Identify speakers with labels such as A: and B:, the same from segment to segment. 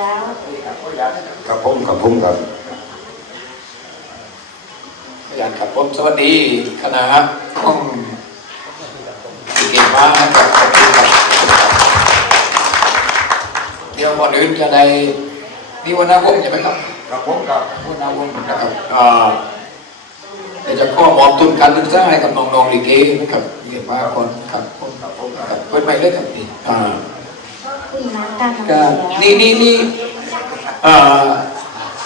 A: ยาว
B: กับผมกับผมกับ
C: อาจารย์ครับผมสวัสดีคณะห้องเก่งมากครับขอบคุณครับเดี๋ยวก่อนอื่นจะได้นี่วันหน้าวงใช่ไหมครับ
B: กับผมกับ
C: วันหน้าวงนะครับอ่าเดี๋ยวจะข้อมอบทุนการศึกษาให้กับน้องๆลิเกนะครับเรียกว่าคนครับผมครับผมครับเปิดไปเลยครับนี่อ่า
A: นี่นะการทำ
C: ก็
A: แล้ว
C: นี่นี่นี่อ่า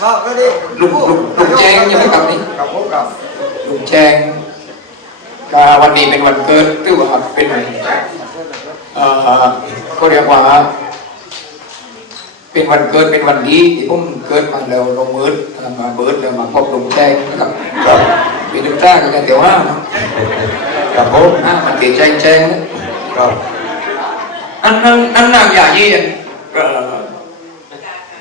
B: ครับก็ดี
C: ลุงลุงลุงแจงใช่ไหมครับนี่
B: กับผมกับ
C: ลุงแจงก็วันนี้เป็นวันเกิดหรือว่าเป็นวันเอ่อก็เรียกว่า เป็นวันเกิดเป็นวันดีที่ผมเกิดมาแล้วลงมืดมาเบิดแล้วมาพบลุงแจงนะครับ
B: กับ
C: เป็นลุงจ้างกันเดี๋ยวห้าเนาะ
B: กับผม
C: ห้ามันเกแจงแจงนะ
B: กับ
C: อันนั้นอันนางอย่ายีนเอ่อ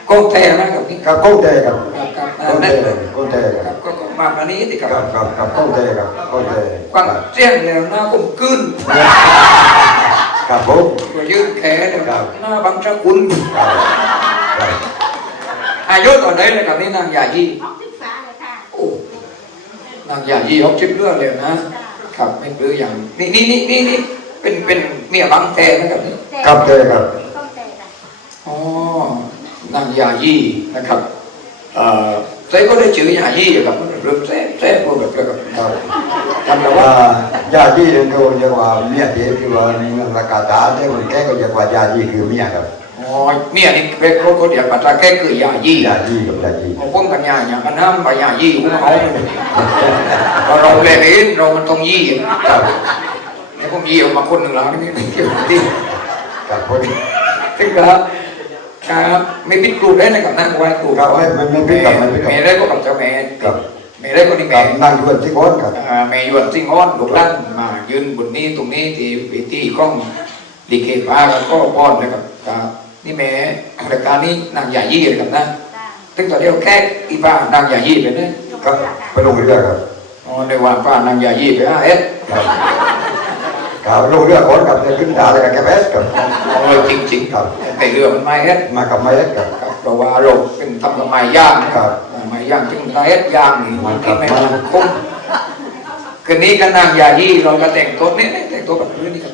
C: ก็แท้นะครับพี่
B: กับก้องเตะกับ
C: ครับครับ
B: ก้อง
C: นั่
B: เตะ
C: น
B: ก้องเตะ
C: ค
B: กั
C: รั
B: บบ
C: ก็ก็มาอันนี้สิค
B: กั
C: รั
B: บบกับกับก้องเตะกับก้องเตะ
C: ฟังเสียงแล้วหน้าผมขึ้น
B: กับผม
C: ก็ยืดแขนแล้วหน้าบังชะคุณ
B: กับกับ
C: อายุตอนนี้เลยครับนี่นางยายี
A: ศึกษาเลยค่ะ
C: โอ้นางยายีหกสิบเรื่องเลยนะครับไม่เปลืออย่างนี่นี่นี่นี่นี่เป็นเป็นเมียบังแทนนะครับนี่
B: กับเตะกับ
A: ต้องเตะค่ะ
C: อ๋อนางยายีนะครับเอ่อใจก็ได้ชื่อยายีครับเริ่มแซ่บแซ่บพวกแบบแบบ
B: กับ
C: จำได้
B: ว่า
C: ว่า
B: ญาติเรื่องเขาเรียกว่าเมียเด็กคือว่าในเมืองราคาตาแต่คนแก่ก็เรียกว่าญาติคือเมียครับ
C: อ๋อเมียนี่เป็นเขาเขาเรียกว่าตาแค่คือยายี
B: ญาติกับญาติ
C: ผมผมกันยาอย่างกันน้ำใบยายี่หัวเขาเลยเราเราเล่นเองเรามันต้องยี่ครับเนี่ยผมยี่ออกมาคนหนึ่งแล้วนี่ที่
B: กับคน
C: ซึ่งครับครับไม่ปิดกลุ่มได้นะครับนั่งไว้กลุ่ม
B: กับไม่ไม่ไม่พิกับไม่พิกับ
C: เมย์ได้ก็กับเจ้าแม่
B: กับ
C: เมย์ได้ก็นี่
B: กั
C: แม่
B: บนั่งอยู่บนที่โคนกับ
C: อ่าเมย์ยวนซิงอ้อนลูกลั่นมายืนบนนี้ตรงนี้ที่เวทีกล้องดีเกป้าก็ป้อนเลยครับครับนี่แม่รายการนี้นางใหญ่ยี่เลยครับนะ
A: จ้า
C: ซึ่งตอนเดียวแค่อีป้านางใหญ่ยี่ไปเนี่ย
B: กับไปลงเรือครับ
C: อ๋อในวันป้านางยายีไปห้าเอส
B: ครับ ครับลงเรือก่อนกับจะขึ้นดาเลยกับแกเอสกับ
C: โอ้ยจริงจริงๆครับแต่เรือมันไม่เอส
B: มากับไม้เอสกับ
C: ครับเพราะว่าเราเป็นทำกับไม้ย่างนะครับไม้ย่างจึงไม้เอสย่างนี่มันกินไม่มันคุ้มคืนนี้ก็นางยายีเราก็แต่งตัวนี่แต่งตัวแบบนี้นี่ครับ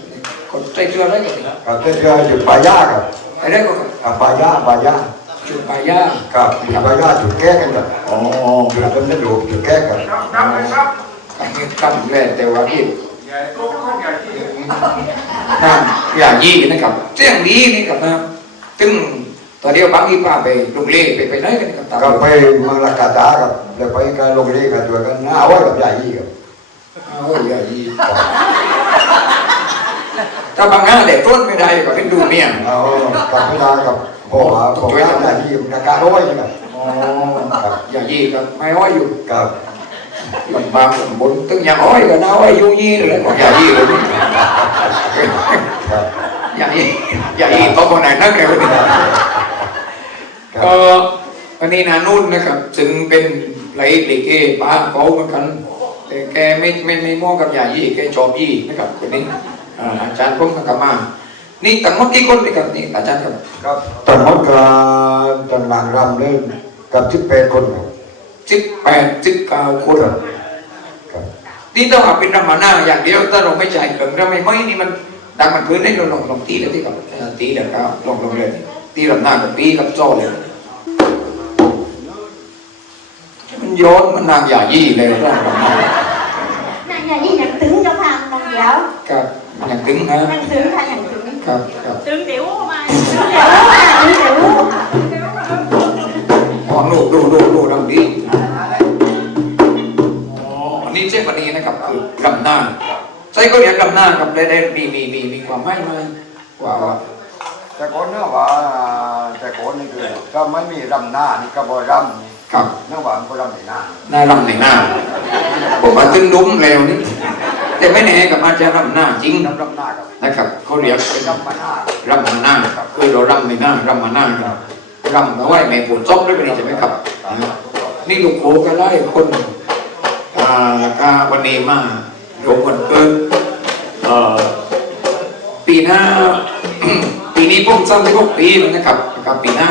C: คนใส่เสื้ออะไรกันนี่
B: กับเรืออยู่ปลายากับ
C: ไอ้ได้ก็
B: กับปลายาปลายา
C: ชุดปลายย่าง
B: กับปลายาจุดแก้กันกับ
C: อ๋อ
B: จุดต้นนี้ดูจุดแก้กัน
C: ทำนี้ทำแร่แต่ว่าที่ นางยายีนะครับเสียงดีนี่ครับนะซึ่งตอนเดียวบางทีป้าไปโรงเรียนไปไปไหนกันครับตาม
B: กับไปเมืองราคาตากับแล้วไปการลงเรือกันด้วยกันหน้าไว้กับใหญ่ยี่กับ
C: โอ้ยอย่ายีถ้าบางงานเด็กต้นไม่ได้ก็เป็นดูเนี่ย
B: เอากับเวลากับพ่อพ่อใหญ่ยี่ราคาร้อยกับ
C: อ๋ออย่ายีครับไม่อ้อยอยู่
B: กับ
C: ลำบากลำบนตึงอย่างอ้อยก็น่าอ้อยอยู่ยีเลยก็อย่ายีเลย
B: กับ
C: อย่ายีอย่ายีต้องคนไหนนักเลยวันนี้ก็วันนี้นานุ่นนะครับถึงเป็นไรลิเกป้าเขาเหมือนกัน แต่แกไม่ไม่ไม่ม่วงกับอย่ายีแกชอบยีนะครับวันนี้อ่าอาจารย์ผมกับมานี่ตั้งหมดกี่คนเลยครับนี่อาจารย์ครับ
B: กับตอนหมดกับตอนนางรำเนี่ยกับสิบแปดคนครับ
C: สิบแปดสิบเก้าคน
B: ครับ
C: นี่ต้องเอาเป็นรำมาหน้าอย่างเดียวถ้าเราไม่ใช่เครื่องรำไม่ไม่นี่มันดังมันพื้นได้เราลองลองตีเลยที่กับเอ่อตีเดี๋ยวก็ลองลองเลยตีลำหน้ากับตีกับโซ่เลยมันโยนมันนางอย่ายี่เลยร่างลำหน้านา
A: งอย่างนี้อย่างถึงเจ้าทางตรงเดียว
C: ครับอย่างถึงนะ
A: นางถึงค่ะอย่างถึง
C: ครับครับ
D: ถึงเดี๋ยวมา
A: เดี๋ยวค่ะเดี๋ยว
C: อ๋อดูดูดูดูรำดีอ๋ ช่นวันนี้นะครับคือรำหน้าใช่ก็เรียนรำหน้าครับได้ได้มีมีมีมีความไม่มาว่าว่า
B: แต่ก่อนเนื่อว่าแต่ก่อนนี่คือก็ไม่มีรำหน้านี่ก็บ่รำนี่
C: ครับ
B: เนื่อว่ามันก็รำในหน้า
C: หน้ารำในหน้าผมว่าตึงดุ้มแล้วนี่แต่ไม่แน่กับอาจจะรำหน้าจริง
B: รำรำหน้ากับ
C: นะครับเขาเรียก
B: เป็นรำมาหน้ารำ
C: มาหน้าคือเรารำในหน้ารำมาหน้าครับรำเอาไว้แม่ผลซบด้วยไปนี่ใช่ไหมครับ นี่ลูกโขก็ไล่คน อ่าก็วันนี้มาโยมวันเกิดปีหน้า ปีนี้ผมสร้างที่พวกปีนะครับนะครับปีหน้า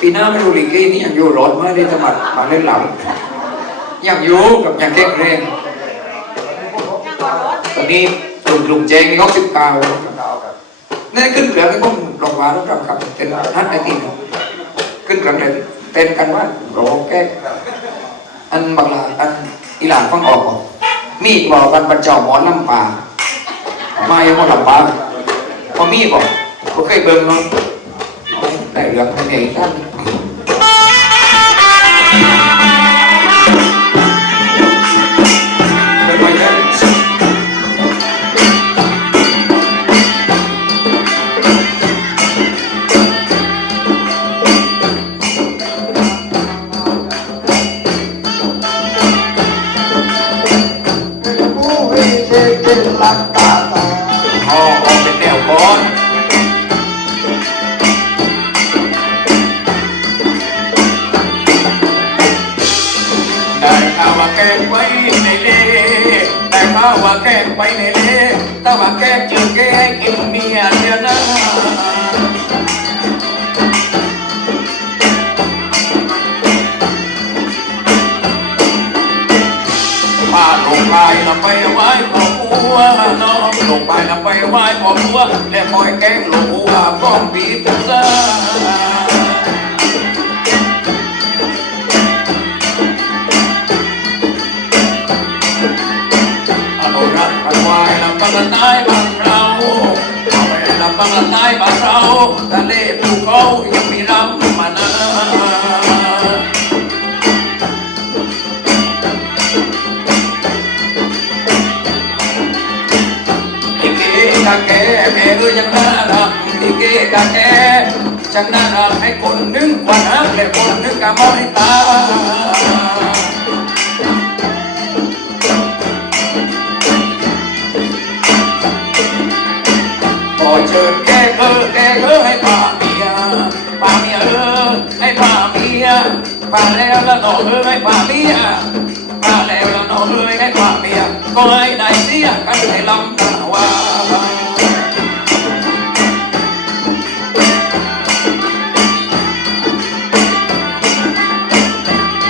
C: ปีหน้าไม่รู้ลิเกนี่ยังอยู่รอดไหมได้สมัครมาเล่นหลังยังอยู่กับยังแข็งแรงตอนนี้กลุ่มกลุ่มแจงนี่เขาสิบเก้านี่ขึ้นเหลืองนี่ก็ลงมาแล้วครับครับเป็นทัดในที่นึงขึ้นกลางเลยเต้นกันว่าโรแก้ อันบังลาอันอีหลานฟังออกบ่มีดบอกกันบรรเจาหมอนลำปามายังว่าลำปาพอมีบอกก็เคยเบิ่งเนาะเอาแต่เหลืองไม่เห็นท่าน ข่าวว่าแกไปในเลแต่ว่าแกเจอแกกินเมียเดียวนะป้าลงไปนำไปไหว้ขอบัวน้องลงไปนำไปไหว้ขอบัวและปล่อยแกงลงบัวก้องปีตุซาเอา ลำบังละตายบ้านเราเอาไปลำบังละตายบ้านเราทะเลภูเขายังมีรำมานาลิเกกะแกแม่เอ้ยยังน่ารักลิเกกะแกช่างน่ารักให้คนนึงกว่านักและคนนึงกะมอยตา เมียป้าแล้วแล้วน้องเออให้ป้าเมียก็ให้ได้เสียกันให้ลำตาว่า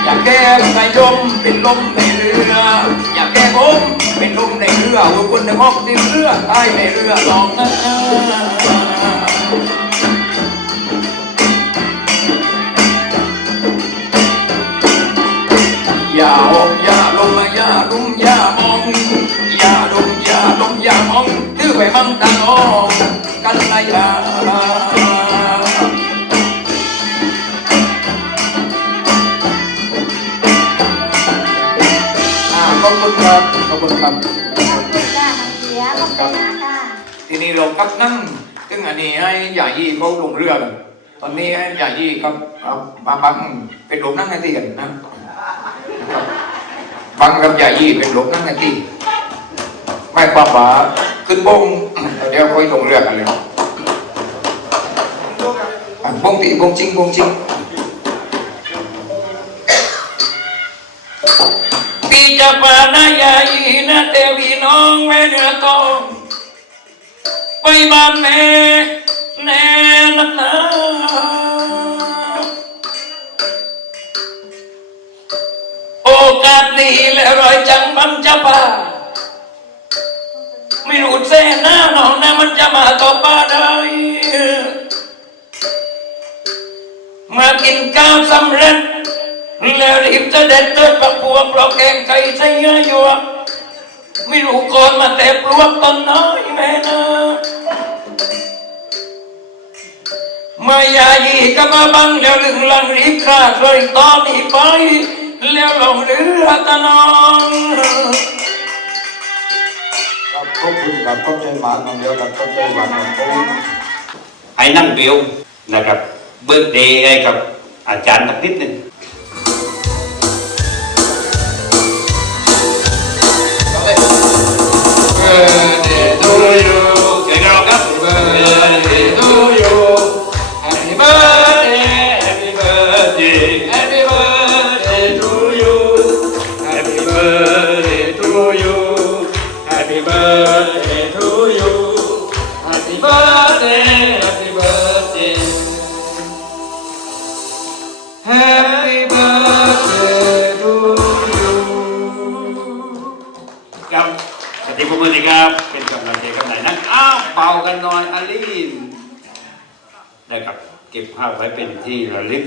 C: อยากแก้นายมเป็นลมในเรืออยากแก้ผม เป็นลมในเรือว่าคนในห้องที่เรือตายในเรือลองนะอย่าออกอย่าลงมาอย่าลุมอย่ามองอย่าดมอย่าลงอย่ามองตื้อไปมั่งตาน้องกันละอย่ อ่าขอบคุณครับขอบคุณครับ
A: ขอบคุณจ้ามันเสียขอบคุณนะค่ะ
C: ทีนี้เราพักนั่งซึ่งอันนี้ให้ใหญ่ยี่เขาลงเรือกันตอนนี้ให้ใหญ่ยี่ครับเอามาบังเป็นหลบนั่งในที่กันนะครับบังกับใหญ่ยี่เป็นหลบนั่งในที่ไม่ความว่าขึ้นบงเดี๋ยวค่อยลงเรือกันเลยอะบงตีบงจริงบงจริง ปีจะปานาใหญ่นะเทวีน้องแม่เนื้อทองไปบ้านแม่แน่นหนาโอกาสนี้แล้วรอยจังมันจะป่าไม่รู้เส้นหน้าหนองนะมันจะมาต่อป้าได้มากินข้าวสำเร็จ แล้วรีบจะเด็ดเติดปักพวงปลอกแกงไก่ใส่เนื้อหยวกไม่รู้ก่อนมาแต่ปลวกตอนน้อยแม่นะมายายีก็มาบังแล้วลึงลังรีบคลาดเลยตอนนี้ไป แล้วลงเรือตะนอง
B: ครับขอบคุณครับขอบใจมากน้องเดียวกับขอบใจมากน้องปุ้ย
D: ไอ้นั่งเบลนะครับเบิร์ดเดย์ให้กับอาจารย์สักนิดหนึ่ง
C: birthday to you
D: Happy birthday Happy birthday Happy birthday ครับสวัสดีผู้บริครับ
C: เป็นกำ
D: ลัง
C: ใจกัน
D: หนนั้อาวเป่า
C: กันห
D: น่อยอลินนะครับ เก็บภาพไว้เป็นที่ระลึก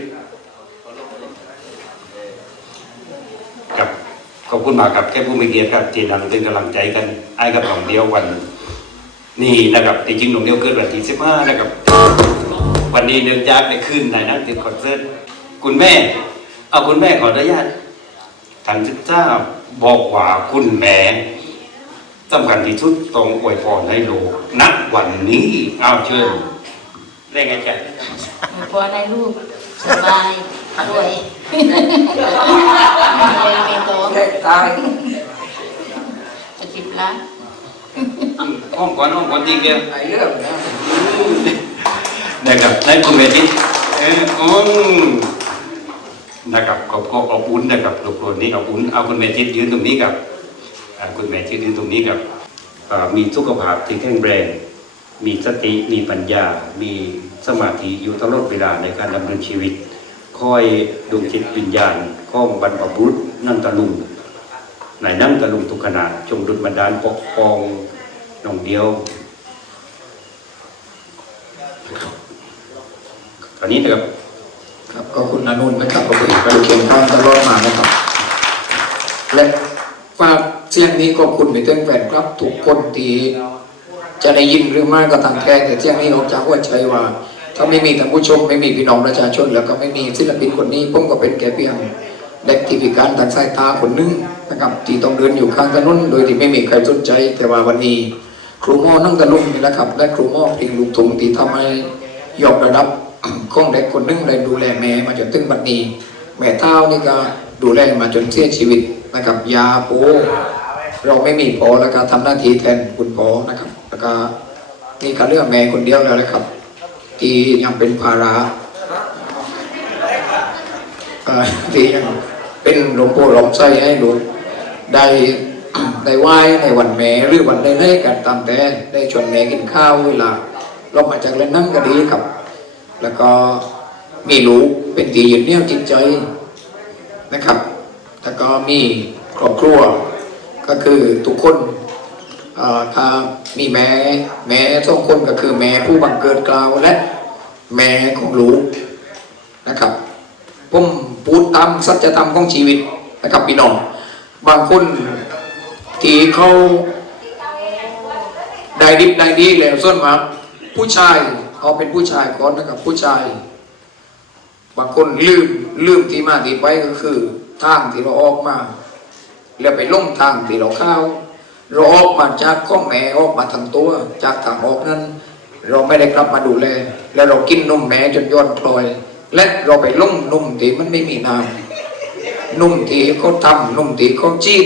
D: ขอบคุณมากกับแค่ผู้มีเกียรติครับที่นำเป็นกำลังใจกันให้กับหลงเดียววัน นี่นะครับจริงๆหลวงเดียวเกิดวันที่สิบห้านะครับ วันนี้เนื่องจากในคืนไหนนั่งติดคอนเสิร์ตคุณแม่ เอาคุณแม่ขออนุญาตท่านเจ้าบอกว่าคุณแม่สำคัญที่สุดต้องอวยพรให้โลกณวันนี้เอาเชิญได้ไงจ๊ะ
A: พอได้ลูกสบาย ด้วยเลยเป็นตัว
C: ตาย
A: จะสิบล้าน
D: ห้องก่อนห้องก่อนจริงเดียว
C: ไอ้เรื่องนะ
D: นะครับในคุณแม่ที่เอออืมนะครับขอบขอบอบอุ่นนะครับลูกโลนนี้อบอุ่นเอาคุณแม่ทิดยืนตรงนี้กับอ่าคุณแม่ทิดยืนตรงนี้กับอ่ามีสุขภาพที่แข็งแรงมีสติมีปัญญา มีสมาธิอยู่ตลอดเวลาในการดำเนินชีวิต คอยดวงจิตวิญญาณของบรรพบุรุษนั่นตะลุงในนั่งตะลุงทุกขณะจงดุลบันดาลปกครองน้องเดียวตอนนี้นะครับ
C: ครับขอบคุณนานุนนะครับขอบคุณไปเขียนข้างตลอดมานะครับ และฝากเสียงนี้ขอบคุณไปถึงแฟนครับทุกคนที่จะได้ยินหรือไม่ก็ตามแค่แต่เสียงนี้ออกจากหัวใจว่า ถ้าไม่มีท่านผู้ชมไม่มีพี่น้องประชาชน แล้วก็ไม่มีศิลปินคนนี้ผมก็เป็นแค่เพียงเด็กที่พิการทางสายตาคนหนึงนะครับที่ต้องเดินอยู่ข้างถนนโดยที่ไม่มีใครสนใจ แต่ว่าวันนี้ ครูหมอนั่งตะลุงนี่แหละครับและครูหมอเพลงลูกทุ่งที่ทำให้ยกระดับของเด็กคนหนึงได้ดูแลแม่มาจนถึงบัดนี้ แม่เท้านี่ก็ดูแลมาจนเสียชีวิตนะครับยาโปเราไม่มีพอแล้วก็ทำหน้าที่แทนคุณพอนะครับ แล้วก็นี่ก็เรื่องแม่คนเดียวแล้วนะครับ ที่ยังเป็นภาระที่ยังเป็นหลวงปู่หลงไส้ให้หลวงได้ได้ไหว้ในวันแม่หรือวันใดๆกันตามแต่ได้ชวนแม่กินข้าวเวลาเรามาจากเล่นนั่งก็ดีครับ แล้วก็มีลูกเป็นที่ยึดเนี่ยจิตใจนะครับ แล้วก็มีครอบครัวก็คือทุกคนถ้ามีแม่แม่สองคนก็คือแม่ผู้บังเกิดกล่าวและ แม่ของลูกนะครับผมพูดตามสัจธรรมของชีวิตนะครับพี่น้องบางคนที่เขาได้ดิบได้ดีแล้วส่วนมากผู้ชายเขาเป็นผู้ชายก่อนนะครับผู้ชาย บางคนลืมลืมที่มาที่ไปก็คือทางที่เราออกมา แล้วไปลงทางที่เราเข้าเราออกมาจากข้อแม่ออกมาทางตัว จากทางออกนั้น เราไม่ได้กลับมาดูแล แล้วเรากินนมแม่จนย้อนคลอย และเราไปลงนมทีมันไม่มีน้ำนมทีเขาทำนมทีเขาจีบ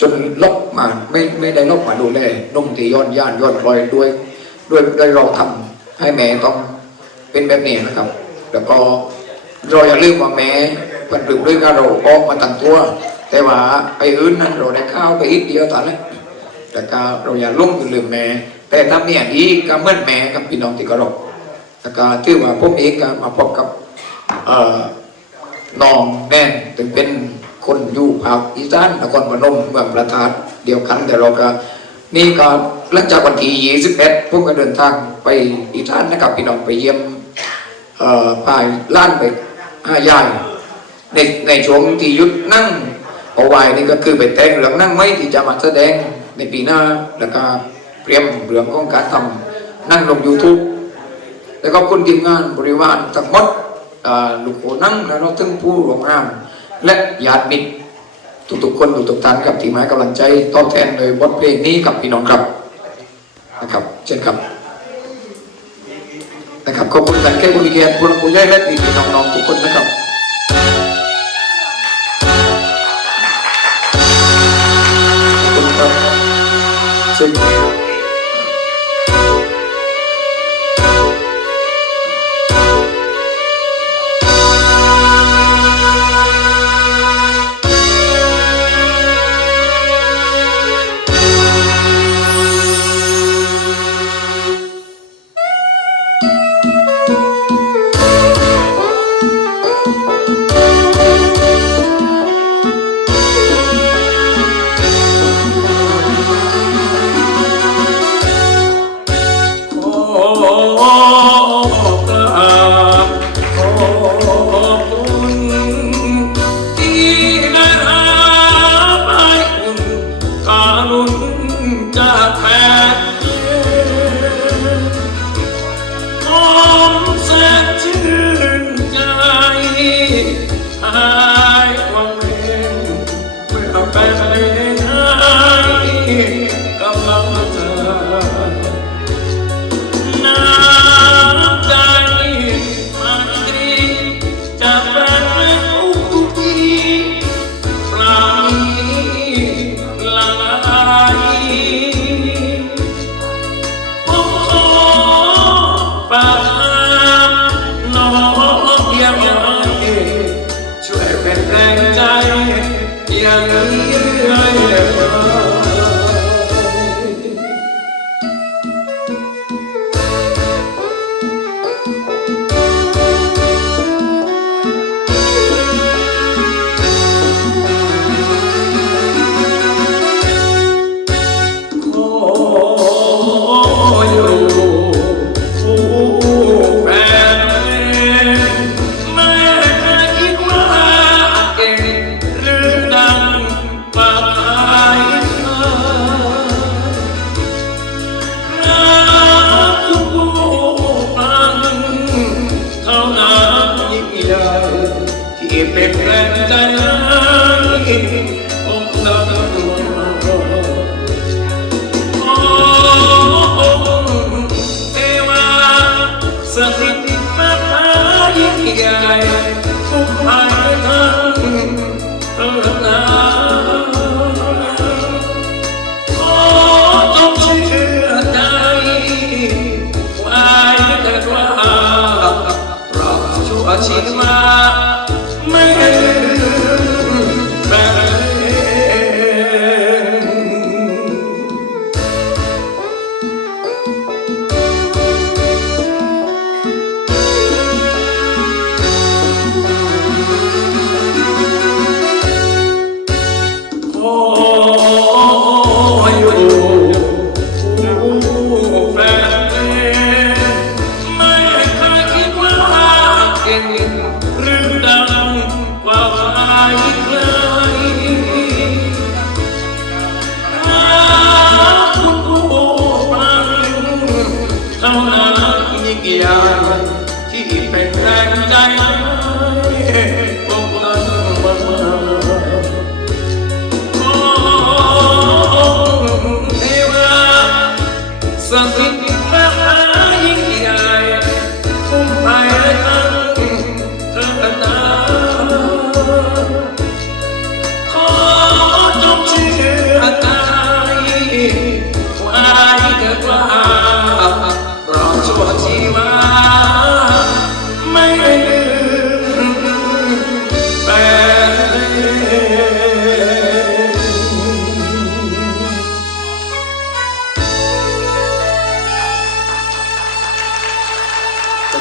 C: จนลบมาไม่ไม่ได้ลบมาดูแลนมทีย้อนย่านย้อนคลอยด้วยด้วยด้วยเราทำให้แม่ต้องเป็นแบบนี้นะครับ แล้วก็เราอย่าลืมว่าแม่เพิ่นปลืมด้วยกับเราออกมาตั้งตัว แต่ว่าไปอื่นนั้นเราได้ข้าวไปอีกเดียวตอนนั้นแต่ก็เราอย่าลุ่มอยู่ลืมแม่ แต่ทำเนี่ยดีก็เมื่อนแม่กับพี่น้องที่เคารพแล้วก็ถือว่าผมเองก็มาพบกับเอ่อน้องแน่นถึงเป็นคนอยู่ภาคอีสานนครพนมเมืองประทาดเดียวกันแต่เราก็นี่ก็หลังจากวันที่21ผมก็เดินทางไปอีสานนะครับพี่น้องไปเยี่ยมเอ่อพายล้านไปห้ายายในในช่วงที่ยุดนั่งเอาไว้นี่ก็คือไปแต่งเรื่องนั่งไม้ที่จะมาแสดงในปีหน้าแล้วก็ เตรียมเรื่องของการทำนั่งลง YouTube แล้วก็คุณทีมงานบริวารทั้งหมดลูกโขนั่งแล้วเราถึงผู้ร่วมงาน และญาติมิตรทุกๆคนทุกๆท่านกับที่มาให้กำลังใจตอบแทนโดยบทเพลงนี้กับพี่น้องครับนะครับ เช่นครับนะครับขอบคุณกันแค่บริเกียรติคุณผู้ใหญ่และพี่น้องๆทุกคนนะครับ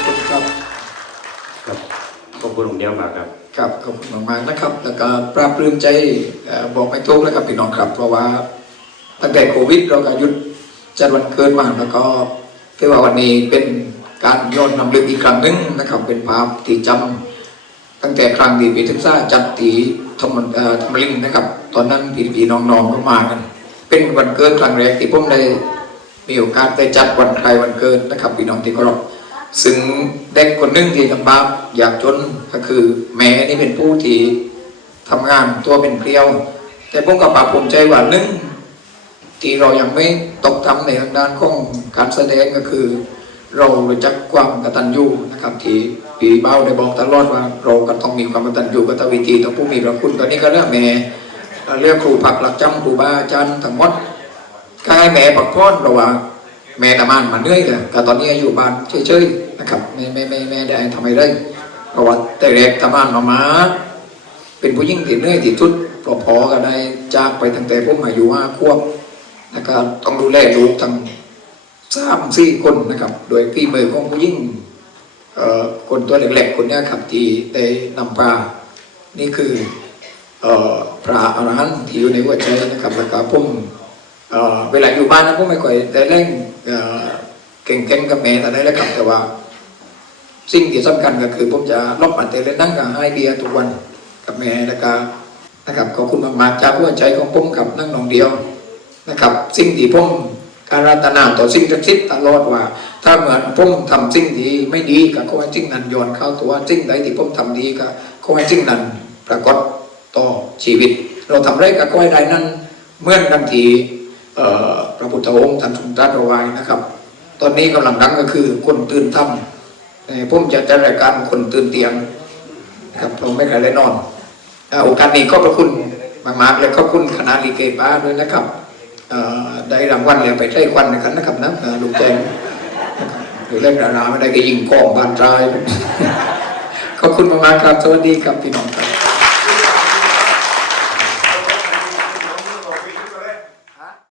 C: คุณครับครับขอบคุณ
D: หลวงเดียวมากครับ
C: ครับขอบคุณมากๆนะครับ แล้วก็ปรับปลื้มใจเอ่อบอกไม่ถูกแล้วครับพี่น้องครับ เพราะว่าตั้งแต่โควิดเราก็หยุดจัดวันเกิดมาแล้วก็ถือว่าวันนี้เป็น การย้อนนำเลึกอีกครั้งหนึ่งนะครับ เป็นภาพที่จำตั้งแต่ครั้งที่พิทึกษาจัดตีธรรมธรรมลิงนะครับ ตอนนั้นพี่ๆน้องๆก็มากัน เป็นวันเกิดครั้งแรกที่ผมได้มีโอกาสได้จัดวันใคล้ายวันเกิดนะครับพี่น้องที่เคารพซึ่งเด็กคนหนึ่งที่ลำบากอยากจนก็คือ แม่นี่เป็นผู้ที่ทำงานตัวเป็นเกลียว แต่ผมก็ปรับภูมิใจว่าหนึ่งที่เรายังไม่ตกทำในทางด้านของการแสดงก็คือ เรารู้จักความกตัญญูนะครับ ที่ปีเบ้าได้บอกตลอดว่า เราก็ต้องมีความกตัญญูกตวิธีต่องผู้มีพระคุณตอนนี้ก็เรื่องแม่เรื่องครูผักหลักจำครูบาอาจารย์ทั้งหมดกายแม่ปักพ้อนระว่า แม่ตะมันมาเนื่อยเลยแต่ตอนนี้อยู่บ้านเฉยๆนะครับไม่ไม่ไม่ไม่ได้ทำอะไรเลยเพราะว่าแต่แรกตะมันมามาเป็นผู้หญิงที่เหนื่อยที่ทุดพอๆก็ได้จากไปตั้งแต่ผมอายุห้าขวบนะครับต้องดูแลลูกทั้ง สามสี่คนนะครับ โดยพี่มือของผู้หญิงเอ่อคนตัวเล็กๆคนนี้ครับที่ได้นำพานี่คืออพระอรหันต์ที่อยู่ในหัวใจนะครับแล้วก็ผมเวลาอยู่บ้านนะผมไม่ค่อยได้เล่นเก่งๆกับแม่แต่ได้แล้วครับแต่ว่า สิ่งที่สำคัญก็คือผมจะลบมาเตเลนั่งกับให้เบียทุกวันกับแม่แล้วก็นะครับขอบคุณมากๆจากหัวใจของผมกับนั่งนองเดียวนะครับ สิ่งที่ผม การรัตนาต่อสิ่งศักดิ์สิทธิ์ตลอดว่า ถ้าเหมือนผมทำสิ่งที่ไม่ดีก็ขอให้สิ่งนั้นย้อนเข้าตัวสิ่งใดที่ผมทำดีก็ขอให้สิ่งนั้นปรากฏต่อชีวิต เราทำไรก็ขอให้ได้นั้นเมื่อนดังที่พระพุทธองค์ท่านทรงตรัสไว้นะครับ ตอนนี้กำลังดังก็คือคนตื่นทำเอ่มจะจัดรายการคนตื่นเตียงนะครับเราไม่เคยได้นอนโอกาสนี้ก็พระคุณมากๆเลยขอบคุณคณะลิเกป้าด้วยนะครับ ได้รางวัลแล้วไปใช้ควันในขันนะครับนะลูกแจงหรือเล่นดาราไม่ได้ก็ยิงกองบานตรายขอบคุณมากครับสวัสดีครับพี่น้องครับ